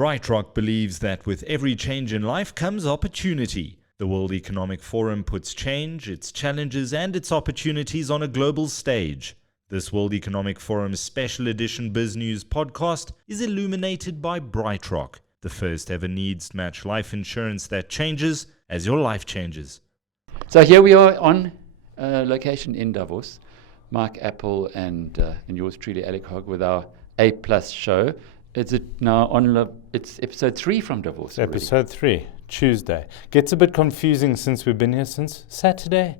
BrightRock believes that with every change in life comes opportunity. The World Economic Forum puts change, its challenges, and its opportunities on a global stage. This World Economic Forum special edition Biz News podcast is illuminated by BrightRock, the first ever needs-match life insurance that changes as your life changes. So here we are on location in Davos, Mike Appel and yours truly, Alec Hogg, with our A+ show. Is it now on? It's episode 3 from Davos. Episode 3, Tuesday. Gets a bit confusing since we've been here since Saturday.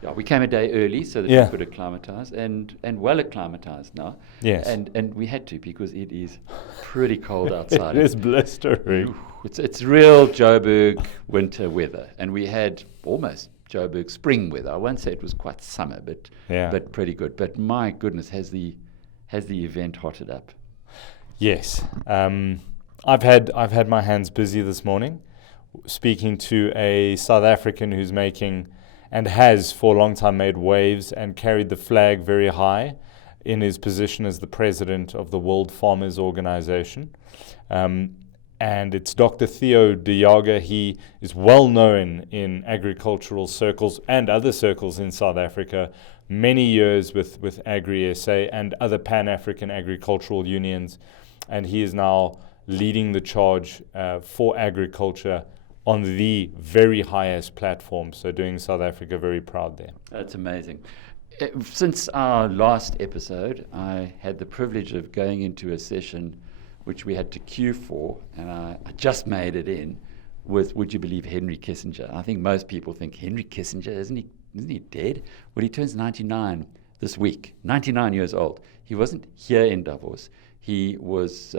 Yeah, we came a day early so that we could acclimatise and well acclimatised now. Yes. And we had to because it is pretty cold outside. It is blistering. It's real Joburg winter weather, and we had almost Joburg spring weather. I won't say it was quite summer, but pretty good. But my goodness, has the event hotted up? Yes. I've had my hands busy this morning speaking to a South African who's making and has for a long time made waves and carried the flag very high in his position as the president of the World Farmers Organization. And it's Dr. Theo de Jager. He is well known in agricultural circles and other circles in South Africa, many years with Agri-SA and other Pan-African agricultural unions. And he is now leading the charge for agriculture on the very highest platform, so doing South Africa very proud there. That's amazing. Since our last episode, I had the privilege of going into a session which we had to queue for, and I just made it in with, would you believe, Henry Kissinger. I think most people think, Henry Kissinger, isn't he dead? Well, he turns 99 this week, 99 years old. He wasn't here in Davos. He was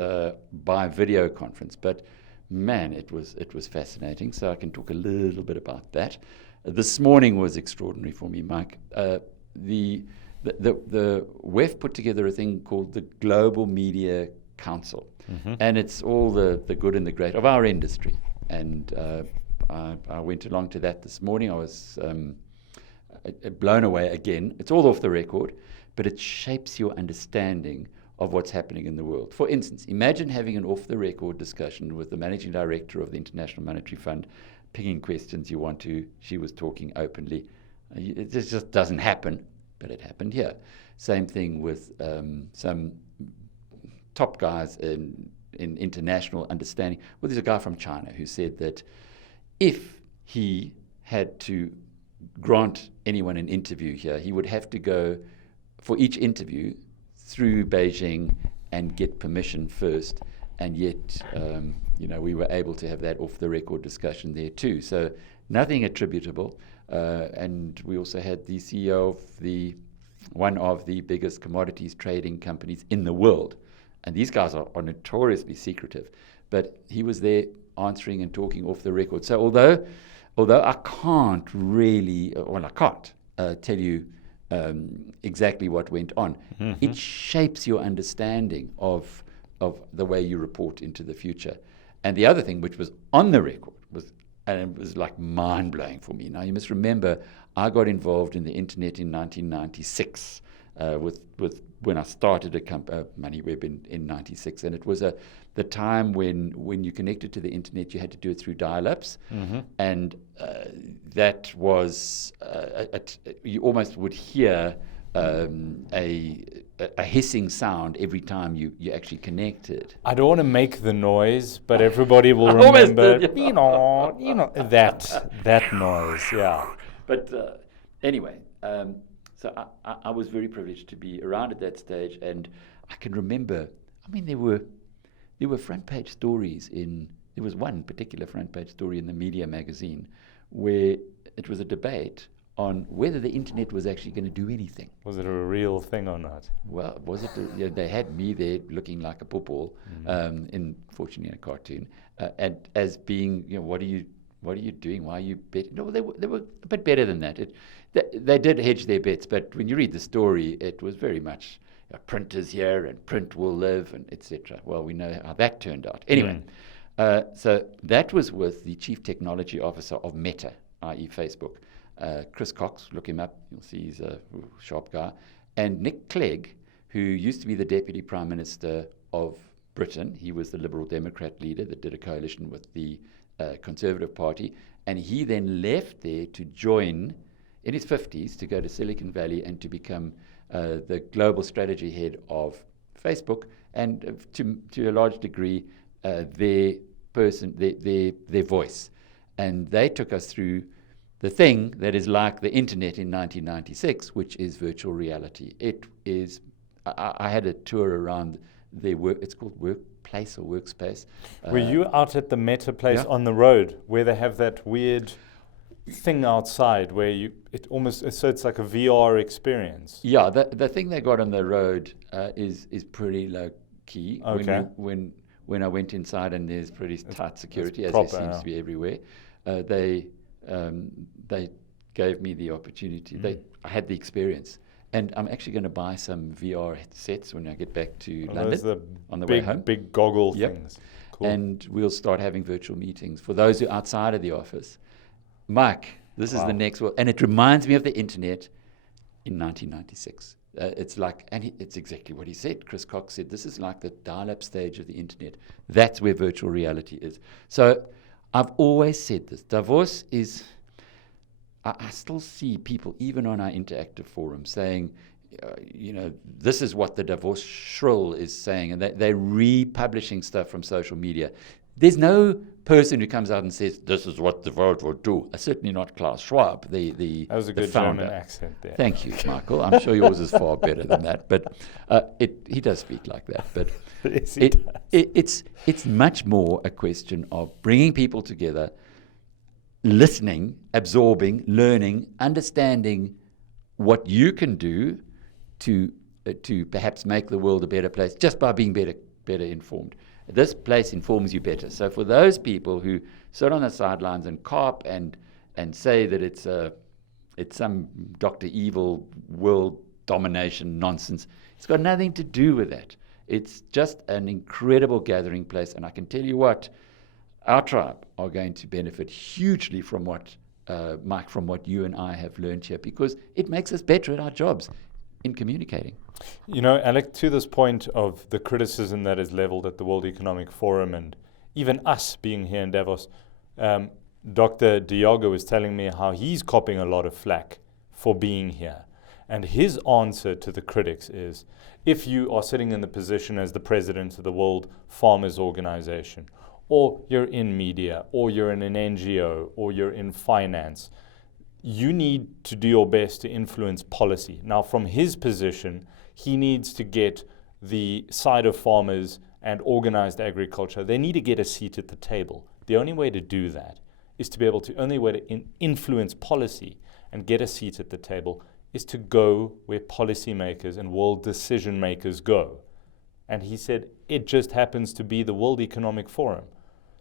by video conference, but man, it was fascinating. So I can talk a little bit about that. This morning was extraordinary for me, Mike. The WEF put together a thing called the Global Media Council, and it's all the good and the great of our industry. And I went along to that this morning. I was blown away again. It's all off the record, but it shapes your understanding of what's happening in the world. For instance, imagine having an off-the-record discussion with the managing director of the International Monetary Fund, picking questions you want to. She was talking openly. It just doesn't happen, but it happened here. Same thing with some top guys in international understanding. Well, there's a guy from China who said that if he had to grant anyone an interview here, he would have to go for each interview through Beijing and get permission first, and yet we were able to have that off-the-record discussion there too. So nothing attributable, and we also had the CEO of one of the biggest commodities trading companies in the world, and these guys are notoriously secretive, but he was there answering and talking off the record. So although I can't really, I can't tell you exactly what went on. It shapes your understanding of the way you report into the future. And the other thing, which was on the record, and it was like mind-blowing for me. Now, you must remember, I got involved in the internet in 1996 with when I started MoneyWeb in 96, and it was the time when you connected to the internet, you had to do it through dial-ups, and that was you almost would hear a hissing sound every time you actually connected. I don't want to make the noise, but everybody will remember, that noise, yeah. But anyway, so I was very privileged to be around at that stage, and I can remember, there were front page stories there was one particular front page story in the Media magazine where it was a debate on whether the internet was actually going to do anything. Was it a real thing or not? Well, was it? They had me there looking like a poo-poo, fortunately in a cartoon, and as being, what are you doing? Why are you betting? No, they were a bit better than that. They did hedge their bets, but when you read the story, it was very much printers here and print will live and etc. Well, we know how that turned out. Anyway, so that was with the Chief Technology Officer of Meta, i.e. Facebook, Chris Cox. Look him up, you'll see he's a sharp guy. And Nick Clegg, who used to be the Deputy Prime Minister of Britain. He was the Liberal Democrat leader that did a coalition with the Conservative Party, and he then left there to join, in his 50s, to go to Silicon Valley and to become the global strategy head of Facebook, and to a large degree, their voice. And they took us through the thing that is like the internet in 1996, which is virtual reality. It is. I had a tour around their work. It's called Workplace or Workspace. Were you out at the Meta place Yeah. on the road where they have that weird thing outside where so it's like a VR experience? Yeah, the thing they got on the road is pretty low key. Okay. When I went inside, and there's pretty tight security, as proper, there seems to be everywhere. They gave me the opportunity. I had the experience, and I'm actually going to buy some VR headsets when I get back to London on the way home. Big goggle Yep. things. Cool. And we'll start having virtual meetings for those who are outside of the office. Mike, this is the next one, and it reminds me of the internet in 1996. It's like, and it's exactly what he said. Chris Cox said, this is like the dial-up stage of the internet. That's where virtual reality is. So I've always said this. Davos is, I still see people, even on our interactive forum, saying, this is what the Davos shrill is saying, and they're republishing stuff from social media. There's no person who comes out and says, this is what the world will do. Certainly not Klaus Schwab, the That was a the good founder. German accent there. Thank you, Michael. I'm sure yours is far better than that, but he does speak like that. But Yes, he does. it's much more a question of bringing people together, listening, absorbing, learning, understanding what you can do to perhaps make the world a better place just by being better informed. This place informs you better. So for those people who sit on the sidelines and carp and say that it's some Dr. Evil world domination nonsense, it's got nothing to do with that. It's just an incredible gathering place, and I can tell you what, our tribe are going to benefit hugely from what, Mike, from what you and I have learned here, because it makes us better at our jobs in communicating. Alec, to this point of the criticism that is leveled at the World Economic Forum and even us being here in Davos, Dr. Diogo was telling me how he's copping a lot of flack for being here. And his answer to the critics is, if you are sitting in the position as the president of the World Farmers Organization, or you're in media, or you're in an NGO, or you're in finance, you need to do your best to influence policy. Now, from his position, he needs to get the side of farmers and organized agriculture, they need to get a seat at the table. The only way to do that is to be able to, only way to influence policy and get a seat at the table is to go where policymakers and world decision makers go. And he said, it just happens to be the World Economic Forum.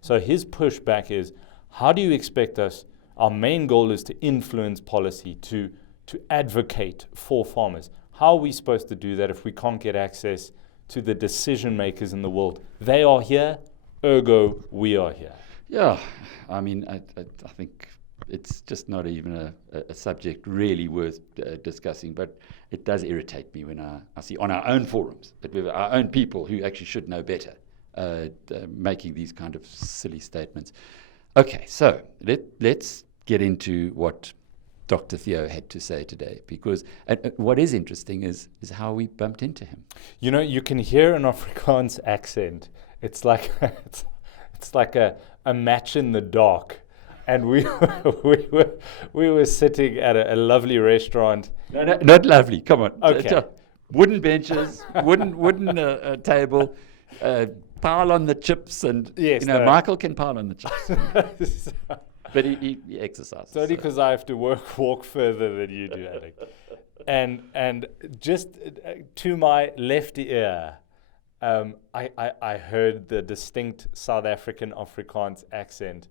So his pushback is, how do you expect us, our main goal is to influence policy, to advocate for farmers. How are we supposed to do that if we can't get access to the decision makers in the world? They are here, ergo we are here. Yeah, I mean, I think it's just not even a subject really worth discussing, but it does irritate me when I see on our own forums that we have our own people who actually should know better making these kind of silly statements. Okay, so let's get into what Dr. Theo had to say today, because what is interesting is how we bumped into him. You can hear an Afrikaans accent. It's like it's like a match in the dark. And we were sitting at a lovely restaurant. No, not lovely. Come on. Okay. Wooden benches, wooden table, pile on the chips, and yes, Michael can pile on the chips. But he exercises. It's only because I have to walk further than you do, Alec. And just to my left ear, I heard the distinct South African Afrikaans accent,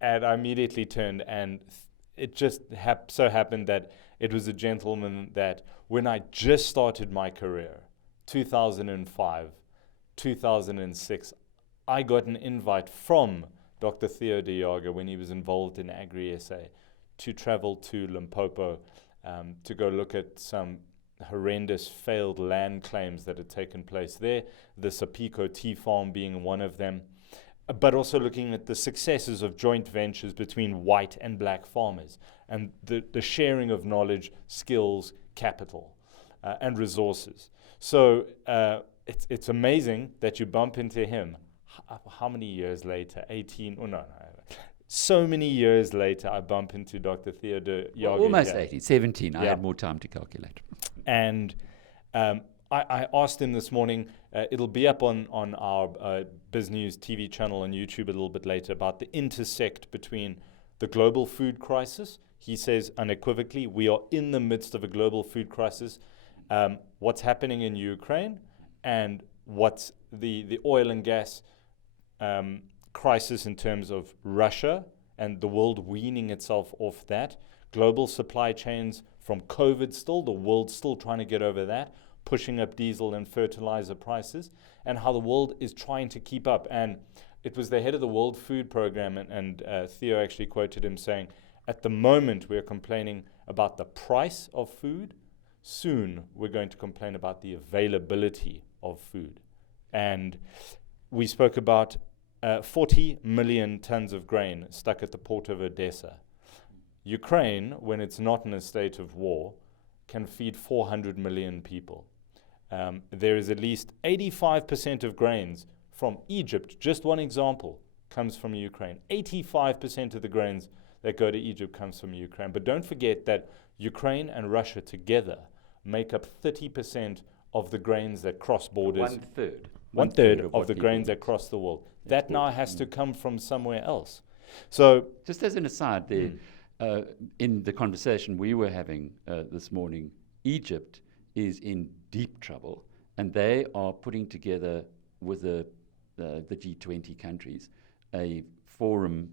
and I immediately turned, and it just so happened that it was a gentleman that when I just started my career, 2005, 2006, I got an invite from Dr. Theo Diogo when he was involved in Agri-SA to travel to Limpopo to go look at some horrendous failed land claims that had taken place there, the Sapico tea farm being one of them, but also looking at the successes of joint ventures between white and black farmers and the sharing of knowledge, skills, capital, and resources. So it's amazing that you bump into him. How many years later? 18? Oh, no. So many years later, I bump into Dr. Theodore Yaga. Almost 18, 17. I Yeah. had more time to calculate. And I asked him this morning, it'll be up on our Biz News TV channel on YouTube a little bit later, about the intersect between the global food crisis. He says unequivocally, we are in the midst of a global food crisis. What's happening in Ukraine and what's the oil and gas crisis in terms of Russia and the world weaning itself off that. Global supply chains from COVID still, the world's still trying to get over that, pushing up diesel and fertilizer prices, and how the world is trying to keep up. And it was the head of the World Food Program, and Theo actually quoted him saying, at the moment we're complaining about the price of food, soon we're going to complain about the availability of food. And we spoke about 40 million tons of grain stuck at the port of Odessa. Ukraine, when it's not in a state of war, can feed 400 million people. There is at least 85% of grains from Egypt, just one example, comes from Ukraine. 85% of the grains that go to Egypt comes from Ukraine. But don't forget that Ukraine and Russia together make up 30% of the grains that cross borders. One third of the grains that cross the world. That now has to come from somewhere else. So, just as an aside, in the conversation we were having this morning, Egypt is in deep trouble, and they are putting together with the G20 countries a forum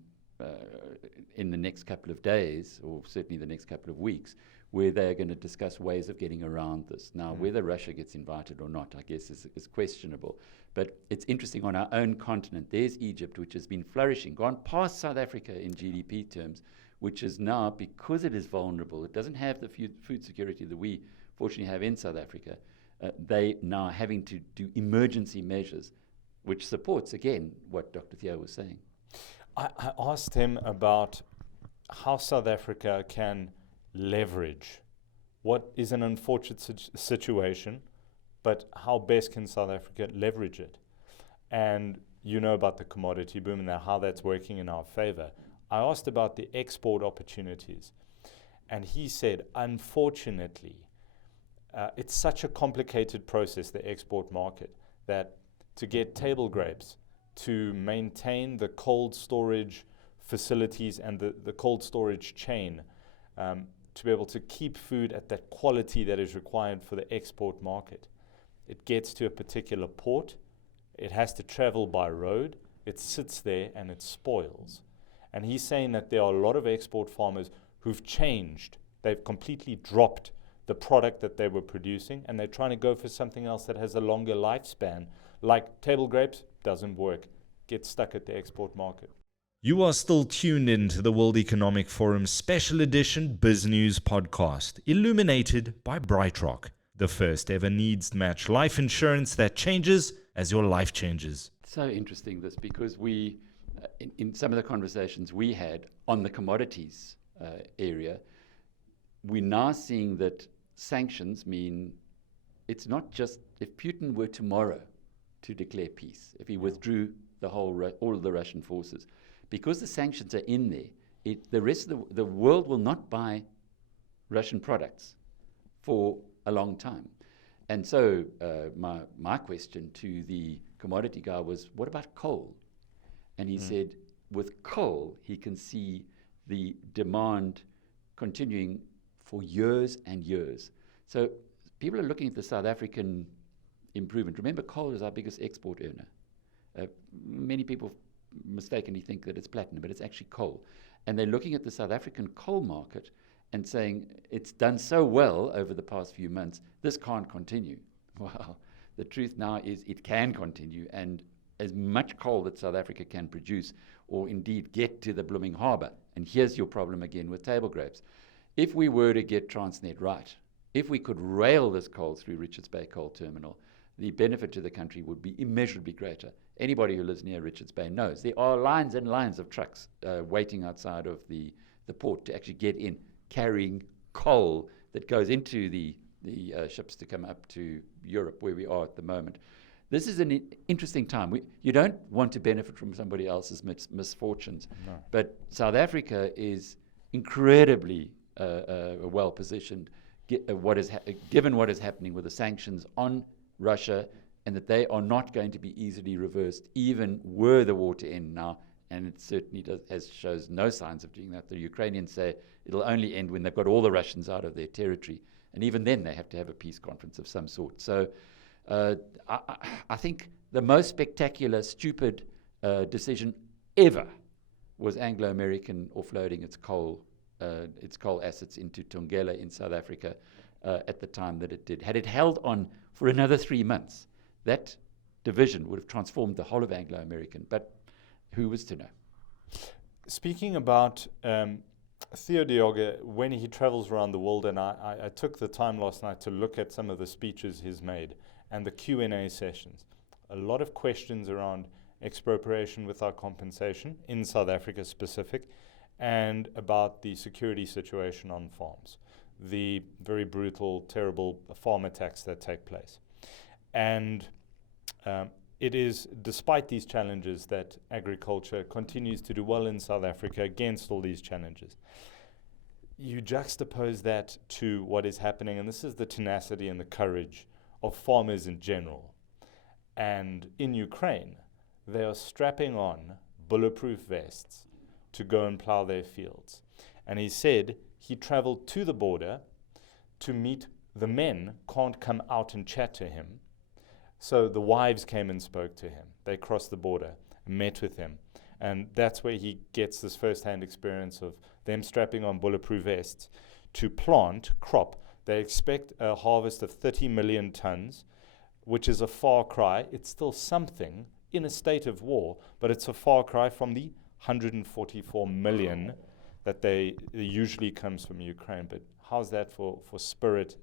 in the next couple of days, or certainly the next couple of weeks, where they're going to discuss ways of getting around this. Now, whether Russia gets invited or not, I guess is questionable. But it's interesting, on our own continent, there's Egypt, which has been flourishing, gone past South Africa in GDP terms, which is now, because it is vulnerable, it doesn't have the food security that we fortunately have in South Africa, they now are having to do emergency measures, which supports, again, what Dr. Theo was saying. I asked him about how South Africa can leverage what is an unfortunate situation, but how best can South Africa leverage it? And you know about the commodity boom and how that's working in our favor. I asked about the export opportunities, and he said, unfortunately, it's such a complicated process, the export market, that to get table grapes, to maintain the cold storage facilities and the cold storage chain, to be able to keep food at that quality that is required for the export market. It gets to a particular port, it has to travel by road, it sits there and it spoils. And he's saying that there are a lot of export farmers who've changed. They've completely dropped the product that they were producing, and they're trying to go for something else that has a longer lifespan. Like table grapes, doesn't work. Gets stuck at the export market. You are still tuned in to the World Economic Forum's special edition Biz News podcast, illuminated by BrightRock, the first ever needs-matched life insurance that changes as your life changes. So interesting this, because we, in some of the conversations we had on the commodities area, we're now seeing that sanctions mean it's not just if Putin were tomorrow to declare peace, if he withdrew all of the Russian forces, because the sanctions are in there, the rest of the world will not buy Russian products for a long time. And so my question to the commodity guy was, what about coal? And he said, with coal, he can see the demand continuing for years and years. So people are looking at the South African improvement. Remember, coal is our biggest export earner. Many people mistakenly think that it's platinum, but it's actually coal. And they're looking at the South African coal market and saying, it's done so well over the past few months, this can't continue. Well, the truth now is it can continue, and as much coal that South Africa can produce, or indeed get to the blooming harbour. And here's your problem again with table grapes. If we were to get Transnet right if we could rail this coal through Richards Bay Coal Terminal, the benefit to the country would be immeasurably greater. Anybody who lives near Richards Bay knows there are lines and lines of trucks waiting outside of the port to actually get in, carrying coal that goes into the ships to come up to Europe, where we are at the moment. This is an interesting time. You don't want to benefit from somebody else's misfortunes, No. but South Africa is incredibly well positioned, given what is happening with the sanctions on Russia, and that they are not going to be easily reversed, even were the war to end now. And it certainly shows no signs of doing that. The Ukrainians say it'll only end when they've got all the Russians out of their territory, and even then they have to have a peace conference of some sort. So I think the most spectacular, stupid decision ever was Anglo-American offloading its coal assets into Tungela in South Africa at the time that it did. Had it held on for another 3 months, that division would have transformed the whole of Anglo-American, but who was to know? Speaking about Theo Diogo, when he travels around the world, and I took the time last night to look at some of the speeches he's made and the Q&A sessions. A lot of questions around expropriation without compensation in South Africa specific, and about the security situation on farms, the very brutal, terrible farm attacks that take place. And it is despite these challenges that agriculture continues to do well in South Africa against all these challenges. You juxtapose that to what is happening, and this is the tenacity and the courage of farmers in general. And in Ukraine, they are strapping on bulletproof vests to go and plow their fields. And he said he traveled to the border to meet the men, can't come out and chat to him. So the wives came and spoke to him. They crossed the border and met with him. And that's where he gets this first-hand experience of them strapping on bulletproof vests to plant crop. They expect a harvest of 30 million tons, which is a far cry. It's still something in a state of war, but it's a far cry from the 144 million that they usually comes from Ukraine. But how's that for spirit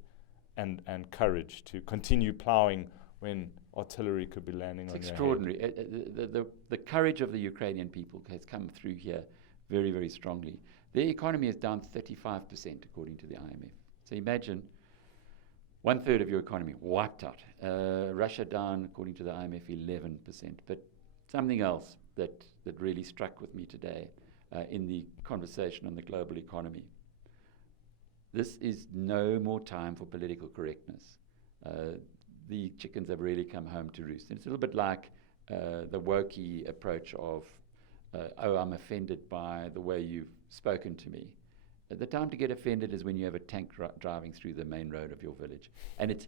and courage to continue plowing when artillery could be landing on your head? It's extraordinary. The courage of the Ukrainian people has come through here very, very strongly. Their economy is down 35%, according to the IMF. So imagine 1/3 of your economy wiped out. Russia down, according to the IMF, 11%. But something else that really struck with me today in the conversation on the global economy. This is no more time for political correctness. The chickens have really come home to roost. And it's a little bit like the wokey approach of, I'm offended by the way you've spoken to me. The time to get offended is when you have a tank driving through the main road of your village. And it's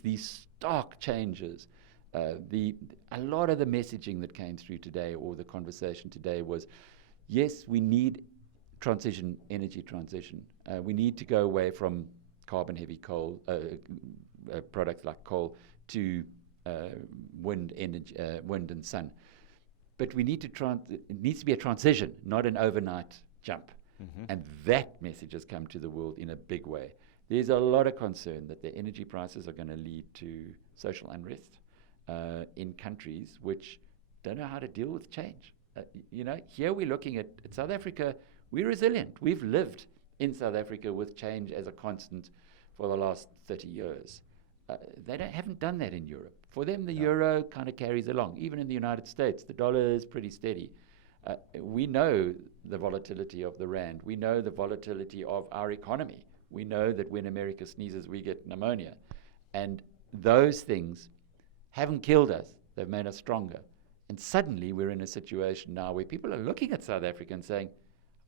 these stark changes. A lot of the messaging that came through today, or the conversation today, was, yes, we need energy transition. We need to go away from carbon-heavy coal, products like coal, to wind and sun. But we need it needs to be a transition, not an overnight jump. Mm-hmm. And that message has come to the world in a big way. There's a lot of concern that the energy prices are going to lead to social unrest in countries which don't know how to deal with change. Here we're looking at South Africa. We're resilient. We've lived in South Africa with change as a constant for the last 30 years. They haven't done that in Europe. For them, the euro kind of carries along. Even in the United States, the dollar is pretty steady. We know the volatility of the rand. We know the volatility of our economy. We know that when America sneezes, we get pneumonia. And those things haven't killed us. They've made us stronger. And suddenly we're in a situation now where people are looking at South Africa and saying,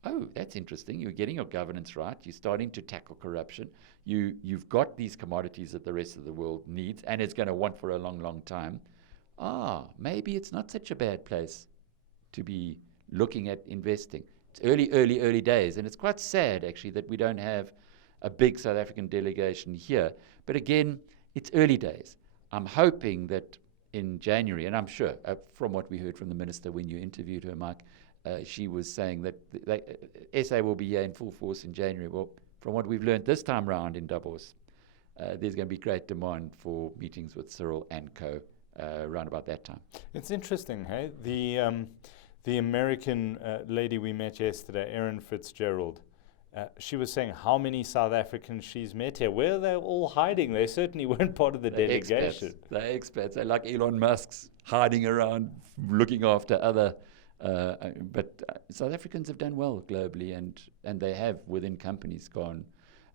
oh, that's interesting. You're getting your governance right. You're starting to tackle corruption. You've got these commodities that the rest of the world needs and is going to want for a long, long time. Maybe it's not such a bad place to be looking at investing. It's early days. And it's quite sad, actually, that we don't have a big South African delegation here. But again, it's early days. I'm hoping that in January, and I'm sure from what we heard from the minister when you interviewed her, Mike, she was saying that SA will be here in full force in January. Well, from what we've learned this time round in Davos, there's going to be great demand for meetings with Cyril and co. Around about that time. It's interesting, hey? The American lady we met yesterday, Erin Fitzgerald, she was saying how many South Africans she's met here. Where are they all hiding? They certainly weren't part of the delegation. They're expats. They're like Elon Musk's, hiding around, looking after other. But South Africans have done well globally, and they have within companies gone.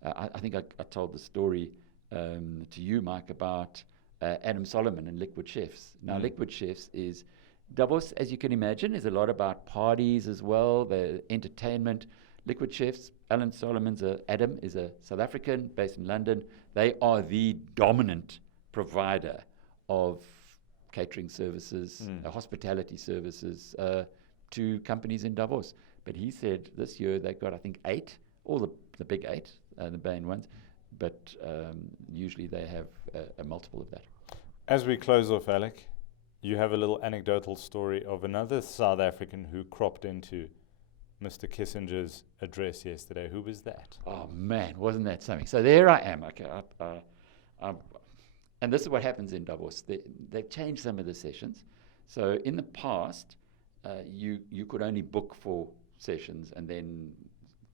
I think I told the story to you, Mike, about Adam Solomon and Liquid Chefs. Now, Liquid Chefs is Davos, as you can imagine, is a lot about parties as well, the entertainment. Liquid Chefs, Adam is a South African based in London. They are the dominant provider of catering services, hospitality services to companies in Davos. But he said this year they've got, I think, 8, all the big 8, the main ones. But usually they have a multiple of that. As we close off, Alec, you have a little anecdotal story of another South African who cropped into Mr. Kissinger's address yesterday. Who was that? Oh, man, wasn't that something? So there I am. Okay, and this is what happens in Davos. They've changed some of the sessions. So in the past, you could only book for sessions, and then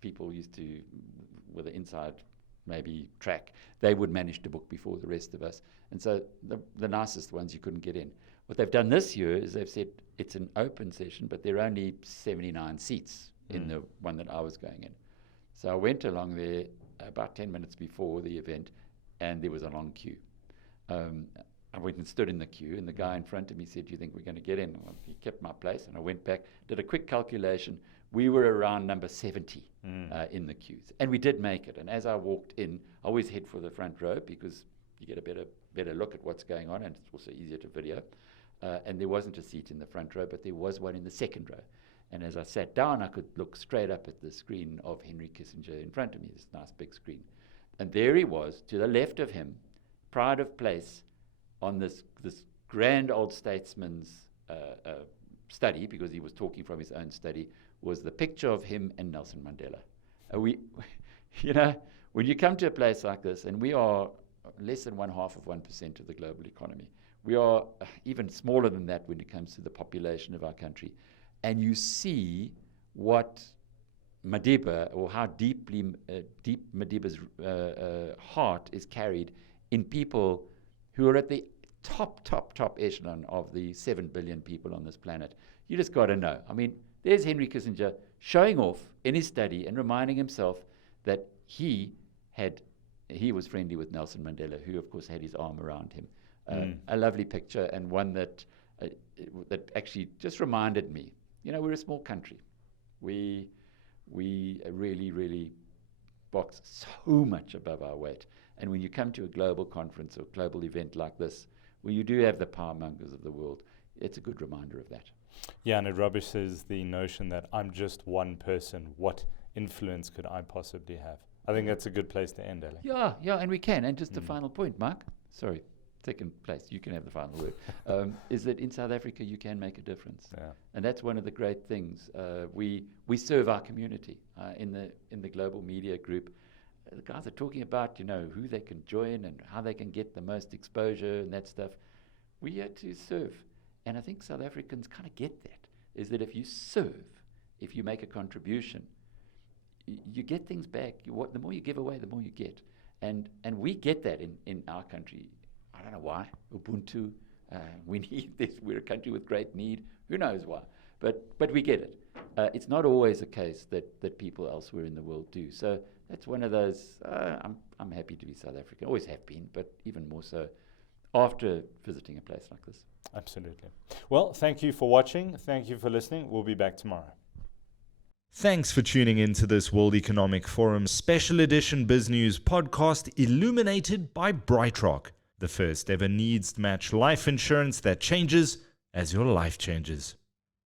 people used to, with the inside maybe track, they would manage to book before the rest of us. And so the nicest ones you couldn't get in. What they've done this year is they've said it's an open session, but there are only 79 seats in the one that I was going in. So I went along there about 10 minutes before the event, and there was a long queue. I went and stood in the queue, and the guy in front of me said, "Do you think we're going to get in?" Well, he kept my place, and I went back, did a quick calculation. We were around number 70 in the queues, and we did make it. And as I walked in, I always head for the front row because you get a better look at what's going on, and it's also easier to video. And there wasn't a seat in the front row, but there was one in the second row. And as I sat down, I could look straight up at the screen of Henry Kissinger in front of me, this nice big screen. And there he was, to the left of him, pride of place, on this grand old statesman's study, because he was talking from his own study, was the picture of him and Nelson Mandela. When you come to a place like this, and we are less than 1/2% of the global economy, we are even smaller than that when it comes to the population of our country, and you see what Madiba, or how deep Madiba's heart is carried in people who are at the top echelon of the 7 billion people on this planet. You just got to know. I mean, there's Henry Kissinger showing off in his study and reminding himself that he was friendly with Nelson Mandela, who of course had his arm around him. A lovely picture, and one that actually just reminded me, we're a small country. We really, really box so much above our weight. And when you come to a global conference or global event like this, where you do have the power mongers of the world, it's a good reminder of that. Yeah, and it rubbishes the notion that I'm just one person. What influence could I possibly have? I think that's a good place to end, Alec. Yeah, and we can. And just a final point, Mark. Sorry, second place. You can have the final word. Is that in South Africa you can make a difference, and that's one of the great things. We serve our community in the global media group. The guys are talking about who they can join and how they can get the most exposure and that stuff. We're here to serve, and I think South Africans kind of get that. Is that if you serve, if you make a contribution, you get things back. The more you give away, the more you get, and we get that in our country. I don't know why. Ubuntu. We need this. We're a country with great need. Who knows why? But we get it. It's not always a case that people elsewhere in the world do. So that's one of those. I'm happy to be South African. Always have been, but even more so after visiting a place like this. Absolutely. Well, thank you for watching. Thank you for listening. We'll be back tomorrow. Thanks for tuning in to this World Economic Forum special edition Biz News podcast illuminated by BrightRock, the first ever needs-match life insurance that changes as your life changes.